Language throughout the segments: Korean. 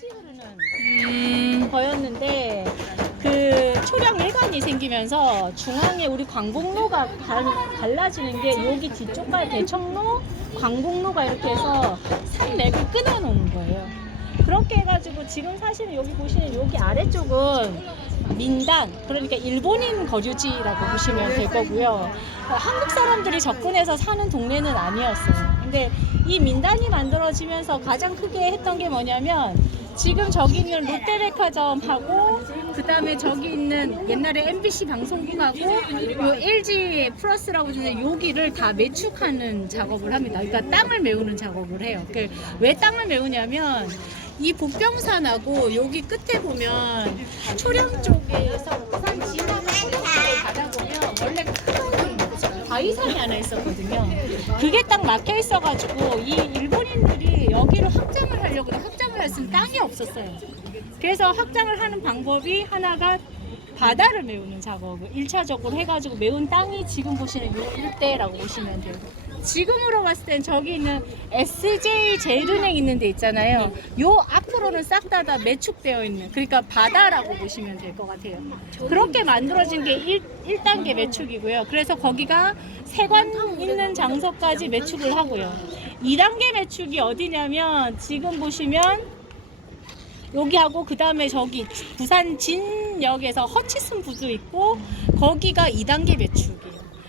같이 흐르는 거였는데 그 초량 외관이 생기면서 중앙에 우리 광복로가 갈라지는 게 여기 뒤쪽까지 대청로, 광복로가 이렇게 해서 산맥을 끊어놓은 거예요. 그렇게 해가지고 지금 사실은 여기 보시는 여기 아래쪽은 민단, 그러니까 일본인 거주지라고 보시면 될 거고요. 한국 사람들이 접근해서 사는 동네는 아니었어요. 근데 이 민단이 만들어지면서 가장 크게 했던 게 뭐냐면 지금 저기 있는 롯데백화점하고 그 다음에 저기 있는 옛날에 MBC 방송국하고 요 LG 플러스라고 하는 여기를 다 매축하는 작업을 합니다. 그러니까 땅을 메우는 작업을 해요. 왜 땅을 메우냐면 이 복병산하고 여기 끝에 보면 초령 쪽에서 부산 지나는 초령길을 가다 보면 원래 큰 바위산이 하나 있었거든요. 그게 딱 막혀 있어가지고 이 일본인들이 여기를 확장을 하려고 확장을 했으면 땅이 없었어요. 그래서 확장을 하는 방법이 하나가 바다를 메우는 작업을 1차적으로 해가지고 메운 땅이 지금 보시는 이 일대라고 보시면 돼요. 지금으로 봤을 땐 저기 있는 SJ 제일은행 있는 데 있잖아요. 요 앞으로는 싹 다 매축되어 있는, 그러니까 바다라고 보시면 될 것 같아요. 그렇게 만들어진 게 1단계 매축이고요. 그래서 거기가 세관 있는 장소까지 매축을 하고요. 2단계 매축이 어디냐면 지금 보시면 여기하고 그 다음에 저기 부산 진역에서 허치슨 부두 있고 거기가 2단계 매축이에요.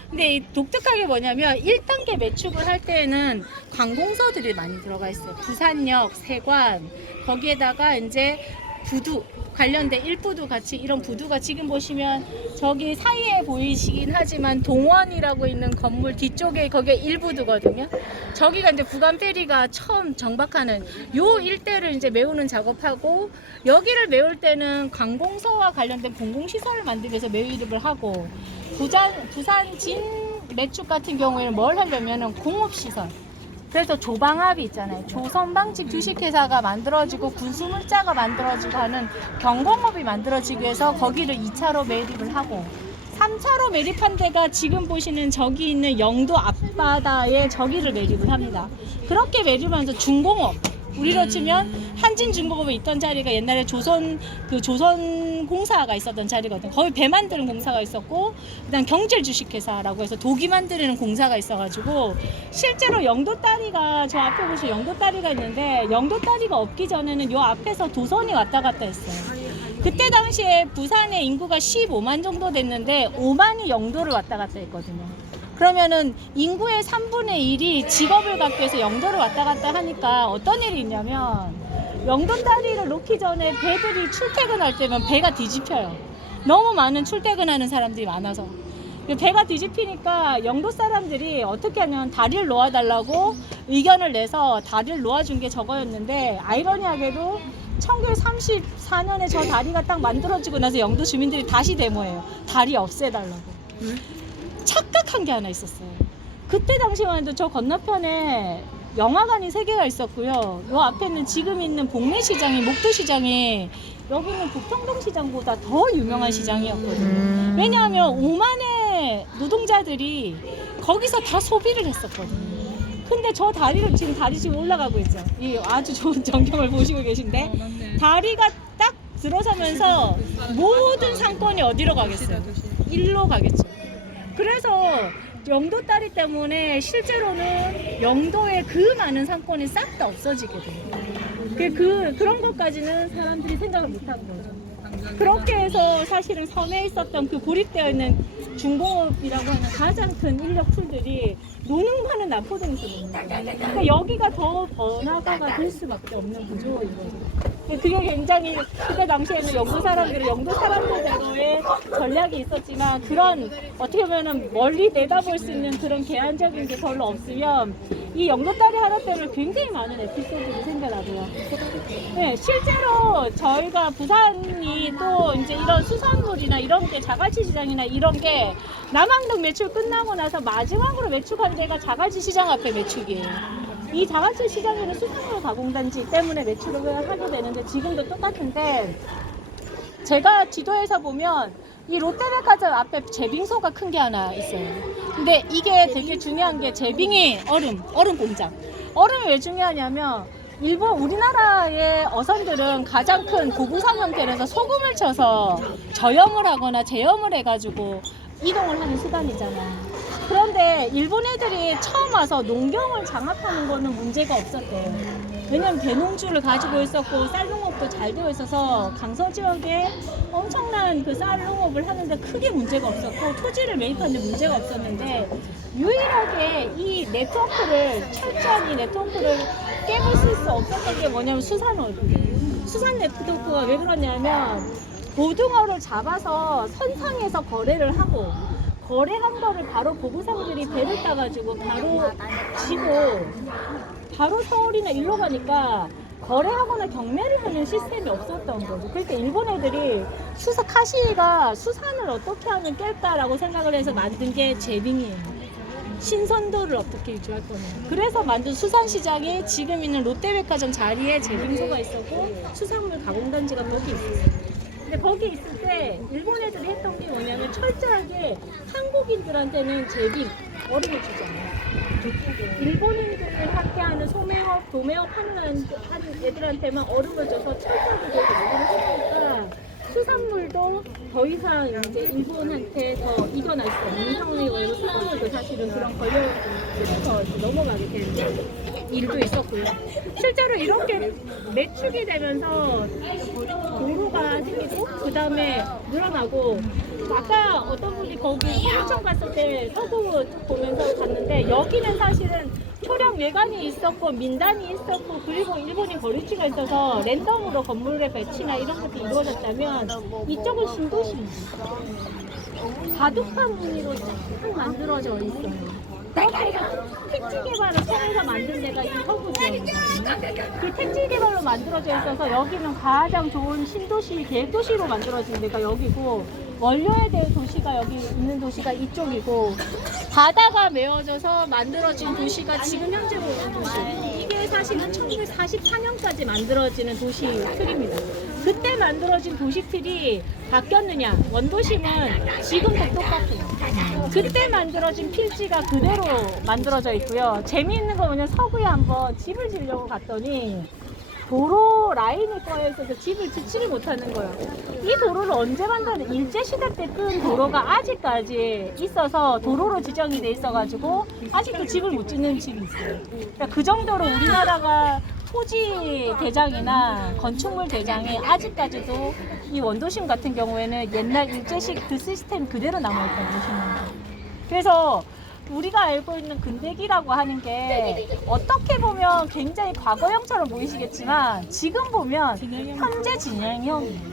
근데 이 독특하게 뭐냐면 1단계 매축을 할 때에는 관공서들이 많이 들어가 있어요. 부산역, 세관, 거기에다가 이제 부두, 관련된 일부두 같이 이런 부두가 지금 보시면 저기 사이에 보이시긴 하지만 동원이라고 있는 건물 뒤쪽에 거기가 일부두거든요. 저기가 이제 부간페리가 처음 정박하는 요 일대를 이제 메우는 작업하고 여기를 메울 때는 관공서와 관련된 공공시설을 만들기 위해서 매입을 하고 부산 진 매축 같은 경우에는 뭘 하려면은 공업시설. 그래서 조방합이 있잖아요. 조선방직 주식회사가 만들어지고 군수물자가 만들어지고 하는 경공업이 만들어지기 위해서 거기를 2차로 매립을 하고 3차로 매립한 데가 지금 보시는 저기 있는 영도 앞바다에 저기를 매립을 합니다. 그렇게 매립하면서 중공업, 우리로 치면 한진중공업에 있던 자리가 옛날에 조선공사가 있었던 자리거든요. 거기 배 만드는 공사가 있었고 그다음 경질주식회사라고 해서 도기 만드는 공사가 있어가지고 실제로 영도다리가 저 앞에 보시면 영도다리가 있는데 영도다리가 없기 전에는 요 앞에서 도선이 왔다 갔다 했어요. 그때 당시에 부산의 인구가 15만 정도 됐는데 5만이 영도를 왔다 갔다 했거든요. 그러면은 인구의 3분의 1이 직업을 갖기 위해서 영도를 왔다 갔다 하니까 어떤 일이 있냐면 영도다리를 놓기 전에 배들이 출퇴근할 때면 배가 뒤집혀요. 너무 많은 출퇴근하는 사람들이 많아서 배가 뒤집히니까 영도 사람들이 어떻게 하냐면 다리를 놓아달라고 의견을 내서 다리를 놓아준 게 저거였는데 아이러니하게도 1934년에 저 다리가 딱 만들어지고 나서 영도 주민들이 다시 데모해요. 다리 없애달라고. 착각한 게 하나 있었어요. 그때 당시만 해도 저 건너편에 영화관이 3개가 있었고요. 요 앞에는 지금 있는 복례시장이 목도시장이 여기 있는 북평동시장보다 더 유명한 시장이었거든요. 왜냐하면 5만의 노동자들이 거기서 다 소비를 했었거든요. 근데 저 다리를 지금 올라가고 있죠. 이 아주 좋은 전경을 보시고 계신데 다리가 딱 들어서면서 모든 상권이 어디로 가겠어요? 일로 가겠죠. 그래서 영도다리 때문에 실제로는 영도의 그 많은 상권이 싹 다 없어지게 돼요. 그런 것까지는 사람들이 생각을 못한 거죠. 그렇게 해서 사실은 섬에 있었던 그 고립되어 있는 중공업이라고 하는 가장 큰 인력 풀들이 노는 거는 남포동에서 노는 거예요. 그러니까 여기가 더 번화가가 될 수밖에 없는 구조인 거죠. 그게 굉장히 그때 당시에는 영도 사람들대로의 전략이 있었지만 그런 어떻게 보면은 멀리 내다볼 수 있는 그런 계한적인 게 별로 없으면 이 영도다리 하나 때문에 굉장히 많은 에피소드가 생겨나고요. 네, 실제로 저희가 부산이 또 이제 이런 수산물이나 이런 게 자갈치 시장이나 이런 게 남항동 매출 끝나고 나서 마지막으로 매축한 데가 자갈치 시장 앞에 매축이에요. 이 자갈치 시장에는 수산물 가공단지 때문에 매출을 하게 되는데 지금도 똑같은데 제가 지도에서 보면 이 롯데백화점 앞에 제빙소가 큰 게 하나 있어요. 근데 이게 되게 중요한 게 제빙이 얼음 공장. 얼음이 왜 중요하냐면 일본 우리나라의 어선들은 가장 큰 고부상 형태라서 소금을 쳐서 저염을 하거나 제염을 해가지고 이동을 하는 수단이잖아. 그런데 일본 애들이 처음 와서 농경을 장악하는 거는 문제가 없었대요. 왜냐면 배농주를 가지고 있었고 쌀농업도 잘 되어 있어서 강서 지역에 엄청난 그 쌀농업을 하는데 크게 문제가 없었고 토지를 매입하는데 문제가 없었는데 유일하게 이 네트워크를 철저한 이 네트워크를 깨부술 수 없었던 게 뭐냐면 수산 네트워크가 왜 그러냐면 고등어를 잡아서 선상에서 거래를 하고 거래한 거를 바로 보부상들이 배를 따가지고 바로 지고 바로 서울이나 일로 가니까 거래하거나 경매를 하는 시스템이 없었던 거죠. 그러니까 일본 애들이 카시가 수산을 어떻게 하면 깰까라고 생각을 해서 만든 게 제빙이에요. 신선도를 어떻게 유지할 거냐. 그래서 만든 수산시장이 지금 있는 롯데백화점 자리에 제빙소가 있었고 수산물 가공단지가 거기 있었어요. 근데 거기 있을 때 일본 애들이 했던 게 뭐냐면 철저하게 한국인들한테는 제빙, 얼음을 주잖아요. 일본인들이 함께하는 소매업, 도매업 하는 애들한테만 얼음을 줘서 철저하게 그렇게 얘기를 했으니까 수산물도 더 이상 이제 일본한테 더 이겨낼 수 없는 상황이 와서 수산물도 사실은 그런 권력에서 넘어가게 되는 일도 있었고요. 실제로 이렇게 매축이 되면서 도로가 생기고 그 다음에 늘어나고 아까 어떤 분이 거기 서구청 갔을 때 서구 보면서 갔는데 여기는 사실은 초량 외관이 있었고 민단이 있었고 그리고 일본인 거리치가 있어서 랜덤으로 건물의 배치나 이런 것들이 이루어졌다면 이쪽은 신도시입니다. 바둑판 무늬로 쫙 만들어져 있어요. 택지 개발을 통해서 만든 데가 이 서구 지역이거든요. 그 택지 개발로 만들어져 있어서 여기는 가장 좋은 신도시, 계획도시로 만들어진 데가 여기고 원료에 대해 도시가 여기 있는 도시가 이쪽이고 바다가 메워져서 만들어진 도시가 지금 현재 보는 도시. 이게 사실은 1944년까지 만들어지는 도시 틀입니다. 그때 만들어진 도시 틀이 바뀌었느냐? 원도심은 지금도 똑같아요. 그때 만들어진 필지가 그대로 만들어져 있고요. 재미있는 건 뭐냐면 서구에 한번 집을 지으려고 갔더니 도로 라인이 꺼여 있어서 집을 짓지를 못하는 거예요. 이 도로를 언제 만들었는데 일제시대 때 끈 도로가 아직까지 있어서 도로로 지정이 돼 있어가지고 아직도 집을 못 짓는 집이 있어요. 그러니까 그 정도로 우리나라가 토지 대장이나 건축물 대장이 아직까지도 이 원도심 같은 경우에는 옛날 일제식 그 시스템 그대로 남아있다고 보시면 돼요. 그래서 우리가 알고 있는 근대기라고 하는 게 어떻게 보면 굉장히 과거형처럼 보이시겠지만 지금 보면 현재 진행형이에요.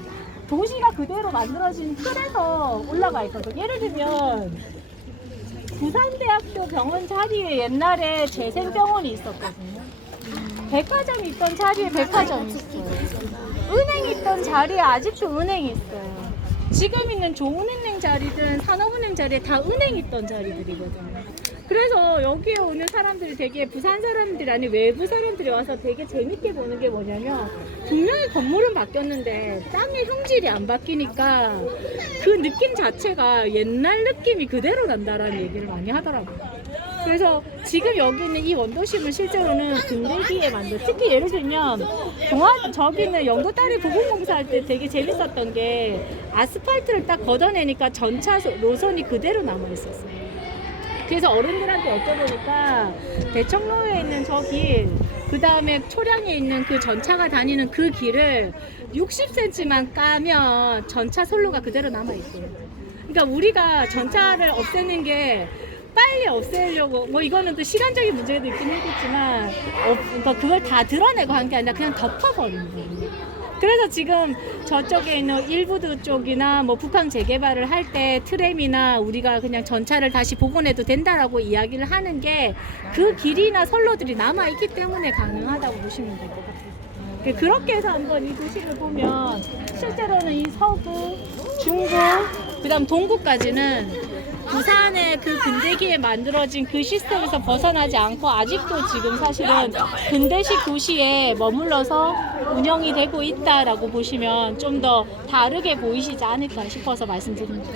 도시가 그대로 만들어진 틀에서 올라가 있거든요. 예를 들면 부산대학교 병원 자리에 옛날에 재생병원이 있었거든요. 백화점이 있던 자리에 백화점이 있어요. 은행이 있던 자리에 아직도 은행이 있어요. 지금 있는 조은은행 자리든 산업은행 자리에 다 은행이 있던 자리들이거든요. 그래서 여기에 오는 사람들이 되게 부산 사람들이 아니 외부 사람들이 와서 되게 재밌게 보는 게 뭐냐면 분명히 건물은 바뀌었는데 땅의 형질이 안 바뀌니까 그 느낌 자체가 옛날 느낌이 그대로 난다라는 얘기를 많이 하더라고요. 그래서 지금 여기 있는 이 원도심은 실제로는 근대기에 만든, 특히 예를 들면 저기는 영도다리 부근공사할 때 되게 재밌었던 게 아스팔트를 딱 걷어내니까 전차 노선이 그대로 남아있었어요. 그래서 어른들한테 여쭤보니까 대청로에 있는 저 길, 그 다음에 초량에 있는 그 전차가 다니는 그 길을 60cm만 까면 전차 선로가 그대로 남아있대요. 그러니까 우리가 전차를 없애는 게 빨리 없애려고 뭐 이거는 또 시간적인 문제도 있긴 하겠지만 그러니까 그걸 다 드러내고 한 게 아니라 그냥 덮어버리는 거예요. 그래서 지금 저쪽에 있는 일부도 쪽이나 뭐 북한 재개발을 할 때 트램이나 우리가 그냥 전차를 다시 복원해도 된다라고 이야기를 하는 게 그 길이나 선로들이 남아있기 때문에 가능하다고 보시면 될 것 같아요. 그렇게 해서 한번 이 도시를 보면 실제로는 이 서구, 중구, 그 다음 동구까지는 부산의 그 근대기에 만들어진 그 시스템에서 벗어나지 않고 아직도 지금 사실은 근대식 도시에 머물러서 운영이 되고 있다라고 보시면 좀 더 다르게 보이시지 않을까 싶어서 말씀드립니다.